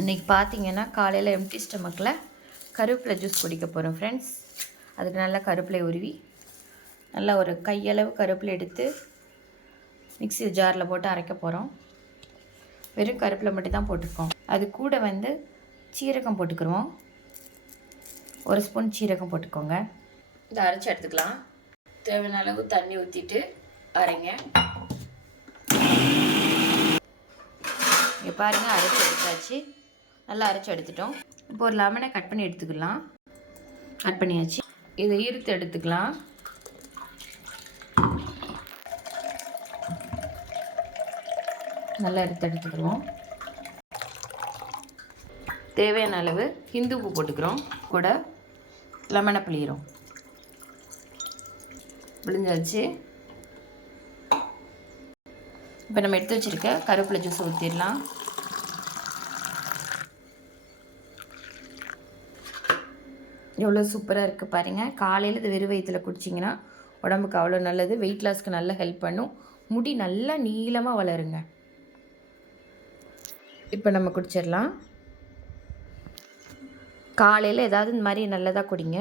இன்றைக்கி பார்த்தீங்கன்னா காலையில் எம்டி ஸ்டமக்கில் கருவேப்பிலை ஜூஸ் குடிக்க போகிறோம் ஃப்ரெண்ட்ஸ். அதுக்கு நல்லா கருவேப்பிலை உருவி நல்லா ஒரு கையளவு கருவேப்பிலை எடுத்து மிக்ஸி ஜாரில் போட்டு அரைக்க போகிறோம். வெறும் கருவேப்பிலை மட்டும் தான் போட்டுருக்கோம். அது கூட சீரகம் போட்டுக்கிறோம். 1 ஸ்பூன் சீரகம் போட்டுக்கோங்க. இதை அரைச்சி எடுத்துக்கலாம். தேவையான அளவு தண்ணி ஊற்றிட்டு அரைங்க. இங்கே பாருங்கள், அரைச்சி எடுத்தாச்சு. நல்லா அரைச்சி எடுத்துட்டோம். இப்போ ஒரு லெமனை கட் பண்ணி எடுத்துக்கலாம். கட் பண்ணியாச்சு. இதை ஈர்த்து எடுத்துக்கலாம். நல்லா எடுத்துக்கிறோம். தேவையான அளவு ஹிந்து உப்பு போட்டுக்கிறோம். கூட லெமனை பிழிகிறோம். பிழிஞ்சாச்சு. இப்போ நம்ம எடுத்து வச்சுருக்க கருவேப்பிலை ஜூஸ் ஊற்றிடலாம். எவ்வளோ சூப்பராக இருக்குது பாருங்கள். காலையில் இது வெறும் வயிற்றில் குடிச்சிங்கன்னா உடம்புக்கு அவ்வளோ நல்லது. வெயிட் லாஸ்க்கு நல்லா ஹெல்ப் பண்ணும். முடி நல்லா நீளமாக வளருங்க. இப்போ நம்ம குடிச்சிடலாம். காலையில் ஏதாவது இந்த மாதிரி நல்லதாக குடிங்க.